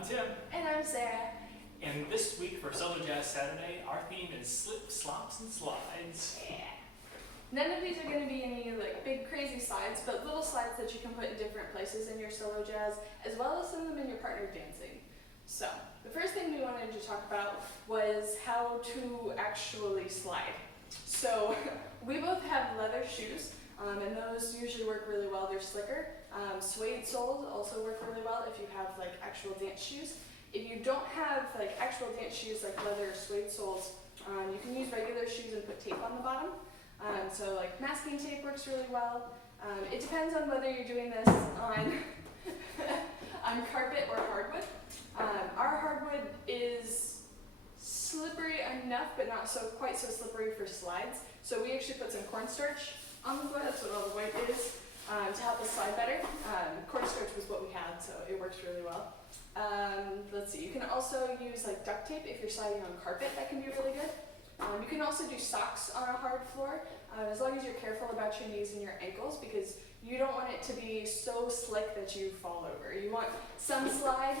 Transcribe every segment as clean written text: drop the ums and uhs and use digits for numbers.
I'm Tim. And I'm Sarah. And this week for Solo Jazz Saturday, our theme is slip, slops, and slides. Yeah. None of these are going to be any like big crazy slides, but little slides that you can put in different places in your solo jazz, as well as some of them in your partner dancing. So, the first thing we wanted to talk about was how to actually slide. So, we both have leather shoes, and those usually work really well. They're slicker. Suede soles also work really well if you have like actual dance shoes. If you don't have like actual dance shoes like leather or suede soles, you can use regular shoes and put tape on the bottom. So like masking tape works really well. It depends on whether you're doing this on on carpet or hardwood. Our hardwood is slippery enough, but not quite so slippery for slides. So we actually put some cornstarch on the floor. That's what all the white is, to help us slide better. Cornstarch was what we had, so it works really well. Let's see, you can also use like duct tape if you're sliding on carpet. That can be really good. You can also do socks on a hard floor, as long as you're careful about your knees and your ankles, because you don't want it to be so slick that you fall over. You want some slide,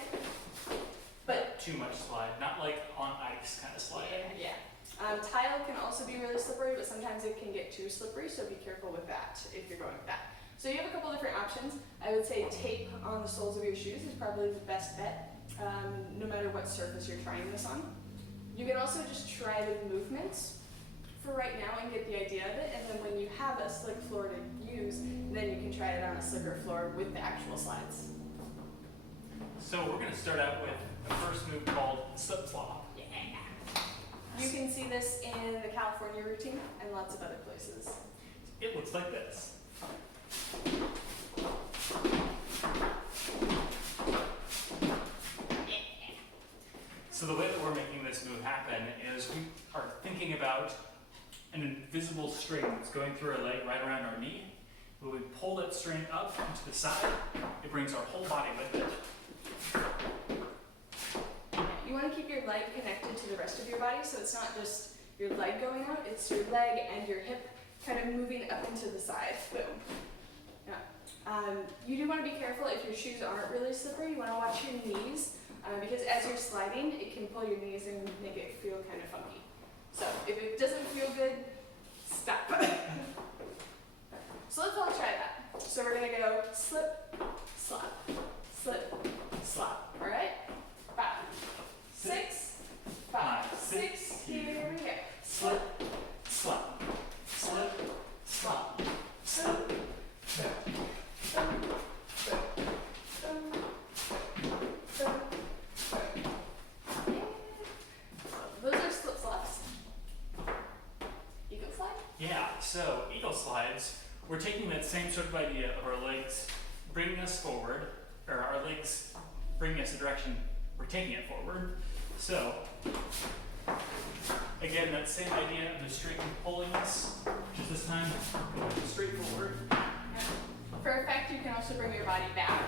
but too much slide, not like on ice kind of slide. Yeah. Tile can also be really slippery, but sometimes it can get too slippery, so be careful with that if you're going with that. So you have a couple different options. I would say tape on the soles of your shoes is probably the best bet, no matter what surface you're trying this on. You can also just try the movements for right now and get the idea of it, and then when you have a slick floor to use, then you can try it on a slicker floor with the actual slides. So we're going to start out with the first move called slip slop. Yeah. You can see this in the California routine and lots of other places. It looks like this. So the way that we're making this move happen is we are thinking about an invisible string that's going through our leg right around our knee. When we pull that string up and to the side, it brings our whole body with it. You want to keep your leg connected to the rest of your body, so it's not just your leg going out, it's your leg and your hip kind of moving up into the side. Boom. Yeah. You do want to be careful if your shoes aren't really slippery. You want to watch your knees, because as you're sliding, it can pull your knees and make it feel kind of funky. So if it doesn't feel good, stop. So let's all try that. So we're going to go slip, slop, slip, slop. All right? 5, 6, 5, 6. Here we go. Slip, slop, slip, slop, slip. Those are slip slops. Eagle slide? Yeah, so eagle slides, we're taking that same sort of idea of our legs bringing us forward, or our legs bringing us a direction, we're taking it forward. So, again, that same idea of the string pulling us, just this time going straight forward. For effect, you can also bring your body back,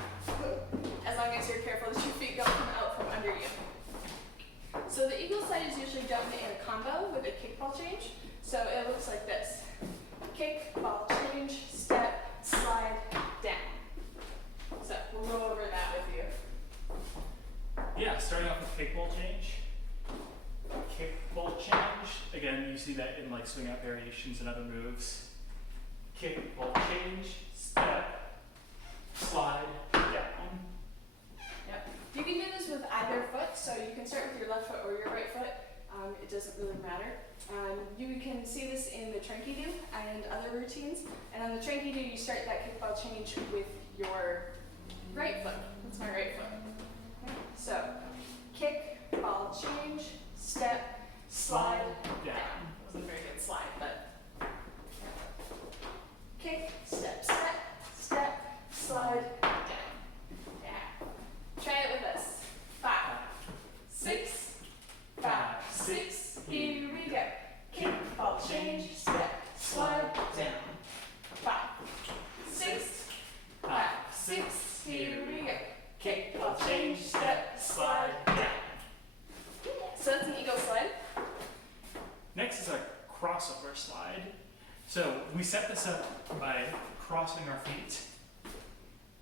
as long as you're careful that your feet don't come out from under you. So the eagle slide is usually done in a combo with a kickball change. So it looks like this. Kick, ball change, step, slide, down. So we'll go over that with you. Yeah, starting off with kick ball change. Kick ball change. Again, you see that in like swing out variations and other moves. Kick ball change, step, slide, down. Yep. You can do this with either foot, so you can start with your left foot or your right foot. It doesn't really matter. You can see this in the tranky do and other routines. And on the tranky do, you start that kickball change with your right foot. That's my right foot. Okay. So, kick, ball change, step, slide, down. Wasn't a very good slide, but kick, step, step, step, slide, down. Yeah. Try it with us. 5, 6, 5, 6. Here we go. Kick, ball change, step, slide, down. 5, 6, 5, 6. Here we go. Kick, ball change, step, slide, down. So that's an eagle slide. Next is a crossover slide. So we set this up by crossing our feet.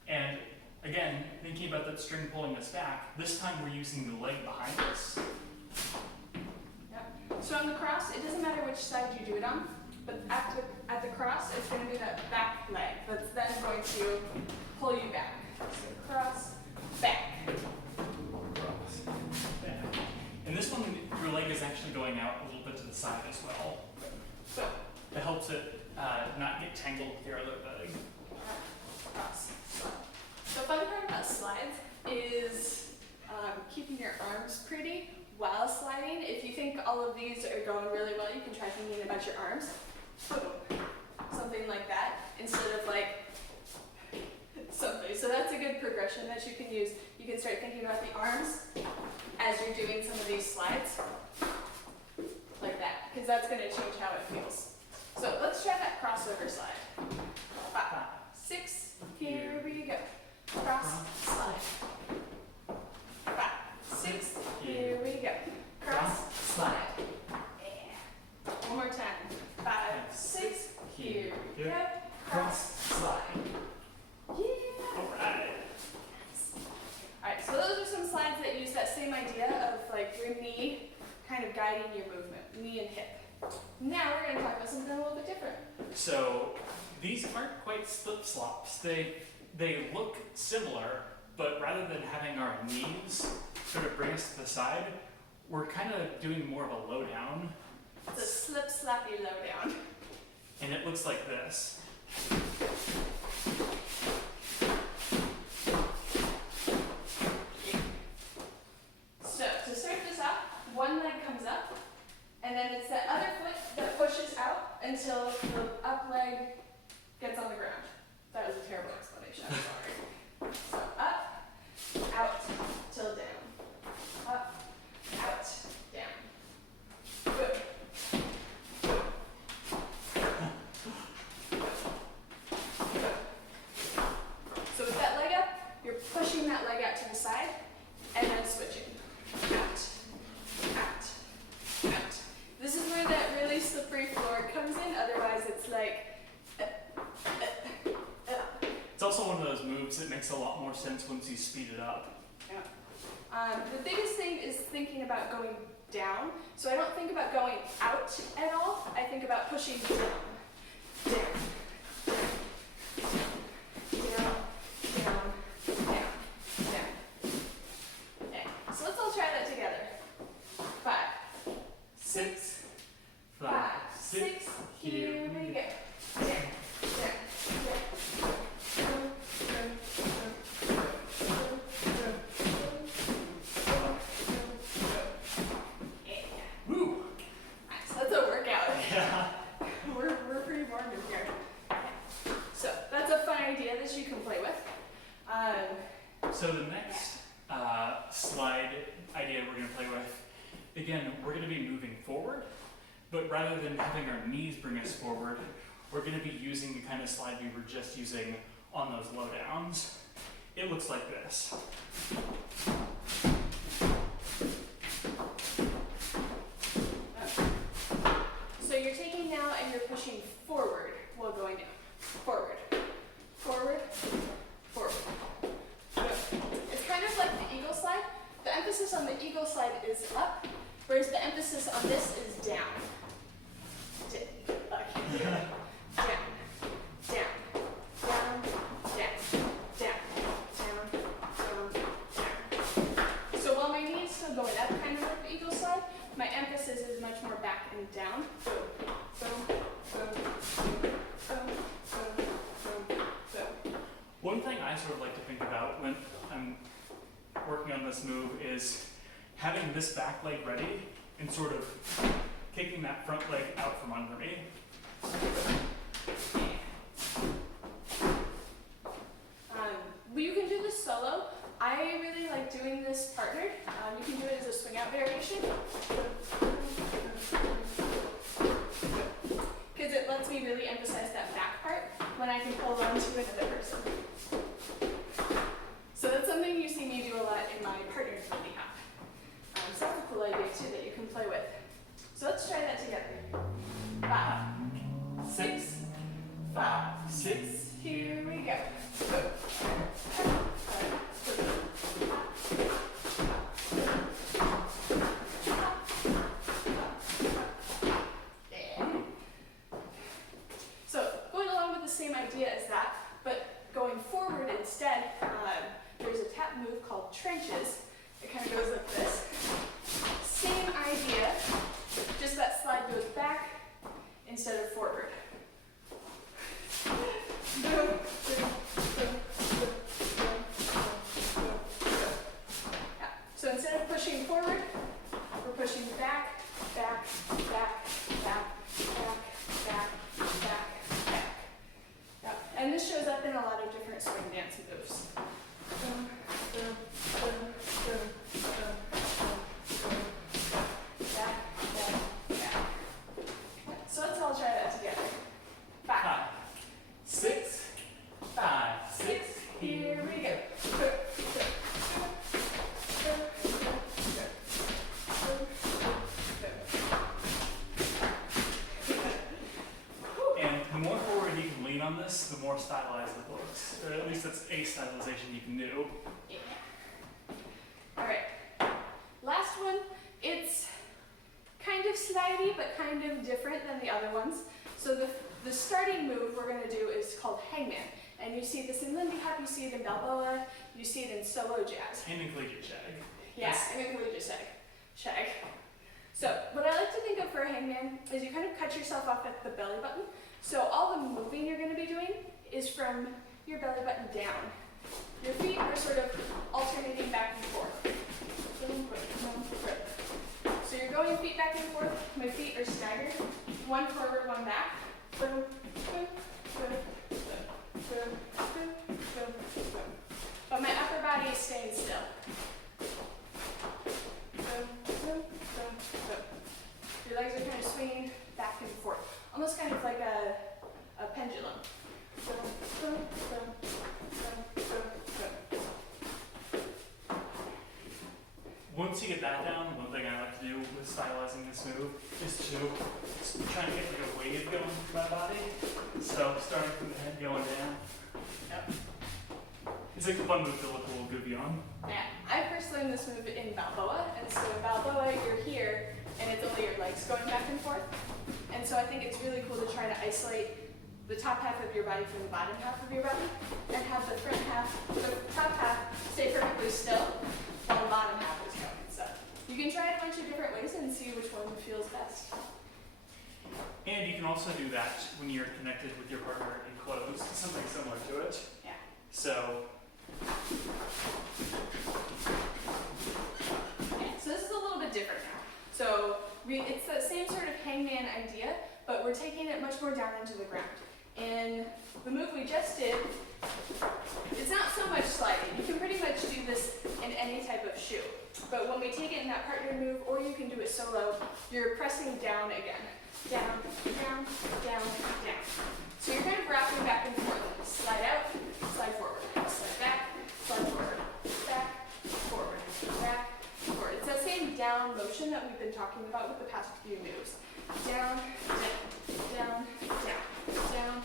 And again, thinking about that string pulling us back. This time we're using the leg behind us. Yep. So on the cross, it doesn't matter which side you do it on, but at the cross, it's going to be that back leg that's then going to pull you back. So cross, back. Cross, back. And this one, your leg is actually going out a little bit to the side as well. So, It helps it not get tangled with your other leg. cross, slide. The fun part about slides is keeping your arms pretty while sliding. If you think all of these are going really well, you can try thinking about your arms. Boom. Something like that, instead of like something. So that's a good progression that you can use. You can start thinking about the arms as you're doing some of these slides. Like that, because that's going to change how it feels. So let's try that crossover slide. 5, 6, here we go. Cross, slide. 5, 6, here we go. Cross, slide. Yeah. One more time. 5, 6, here we go. Cross, slide. Yeah. Alright. Alright, so those are some slides that use that same idea of like your knee kind of guiding your movement, knee and hip. Now we're going to talk about something a little bit different. So these aren't quite slip slops. They look similar, but rather than having our knees sort of bring us to the side, we're kind of doing more of a low down. It's a slip slappy low down. And it looks like this. So to start this off, one leg comes up, and then it's that other foot that pushes out until the up leg gets on the ground. That was a terrible explanation, I'm sorry. So up, out, till down. Up, out, down. Good. So with that leg up, you're pushing that leg out to the side, and then switching. Out, out, out. This is where that really slippery floor comes in, otherwise it's like, It's also one of those moves that makes a lot more sense once you speed it up. the biggest thing is thinking about going down. So I don't think about going out at all, I think about pushing down. Down, down, down, down, down. Okay, so let's all try that together. 5, 6, 5, 6, here we go. Down, down, down. Woo! Nice, that's a workout. Yeah. We're pretty warm in here. So that's a fun idea that you can play with. So the next slide idea we're going to play with, again, we're going to be moving forward, but rather than having our knees bring us forward, we're going to be using the kind of slide we were just using on those low downs. It looks like this. So you're taking now and you're pushing forward while going down. Forward, forward, forward. Good. It's kind of like the eagle slide. The emphasis on the eagle slide is up, whereas the emphasis on this is down. Down, down, down, down, down, down, down. So while my knee is still going up, kind of like the eagle slide, my emphasis is much more back and down. Boom, boom, boom, boom, boom, boom, boom, boom. One thing I sort of like to think about when I'm working on this move is having this back leg ready and sort of kicking that front leg out from under me. Well, you can do this solo. I really like doing this partnered. You can do it as a swing out variation. Because it lets me really emphasize that back part when I can hold on to another person. So that's something you see me do a lot in my partnered movie hop. So that's a cool idea too that you can play with. So let's try that together. 5, 6, 5, 6, here we go. waist stylization you can do. Yeah. Alright. Last one, it's kind of slidey, but kind of different than the other ones. So the starting move we're going to do is called Hangman. And you see this in Lindy Hop, you see it in Balboa, you see it in solo jazz. And in collegiate shag. Yeah, and in collegiate shag. So what I like to think of for a hangman is you kind of cut yourself off at the belly button. So all the moving you're going to be doing is from your belly button down. Your feet are sort of alternating back and forth. So you're going feet back and forth. My feet are staggered. One forward, one back. Boom, boom, boom, boom, boom, boom, boom, boom. But my upper body is staying still. Boom, boom, boom, boom. Your legs are kind of swinging back and forth, almost kind of like a pendulum. Boom, boom, boom, boom, boom, boom. Once you get that down, one thing I like to do with stylizing this move is to try and get like a wave going through my body. So starting from the head going down. Yep. It's like a fun move to look a little goofy on. Yeah, I first learned this move in Balboa, and so in Balboa you're here, and it's only your legs going back and forth. And so I think it's really cool to try to isolate the top half of your body from the bottom half of your body, and have the top half stay perfectly still, while the bottom half is going. So you can try it a bunch of different ways and see which one feels best. And you can also do that when you're connected with your partner in clothes, something similar to it. Yeah. So this is a little bit different now. So it's the same sort of hangman idea, but we're taking it much more down into the ground. In the move we just did, it's not so much sliding. You can pretty much do this in any type of shoe. But when we take it in that partner move, or you can do it solo, you're pressing down again. Down, down, down, down. So you're kind of rocking back and forth. Slide out, slide forward. Slide back, slide forward. Back, forward. Back, forward. It's that same down motion that we've been talking about with the past few moves. Down, down, down, down, down,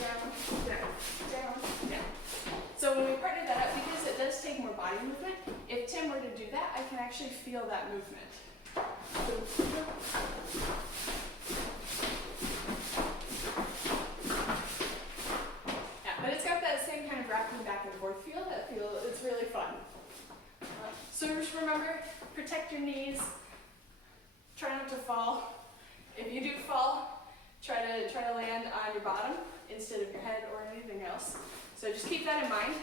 down, down, down, down. So when we partner that up, because it does take more body movement, if Tim were to do that, I can actually feel that movement. Yeah, but it's got that same kind of rocking back and forth feel. It's really fun. So just remember, protect your knees. Try not to fall. If you do fall, try to land on your bottom instead of your head or anything else. So just keep that in mind.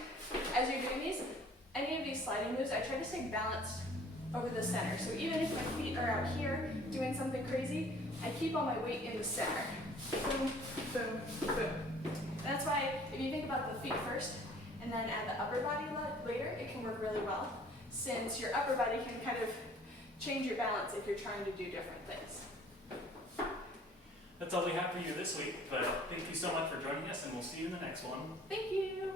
As you're doing these, any of these sliding moves, I try to stay balanced over the center. So even if my feet are out here doing something crazy, I keep all my weight in the center. Boom, boom, boom. That's why if you think about the feet first and then add the upper body later, it can work really well, since your upper body can kind of change your balance if you're trying to do different things. that's all we have for you this week, but thank you so much for joining us, and we'll see you in the next one. Thank you.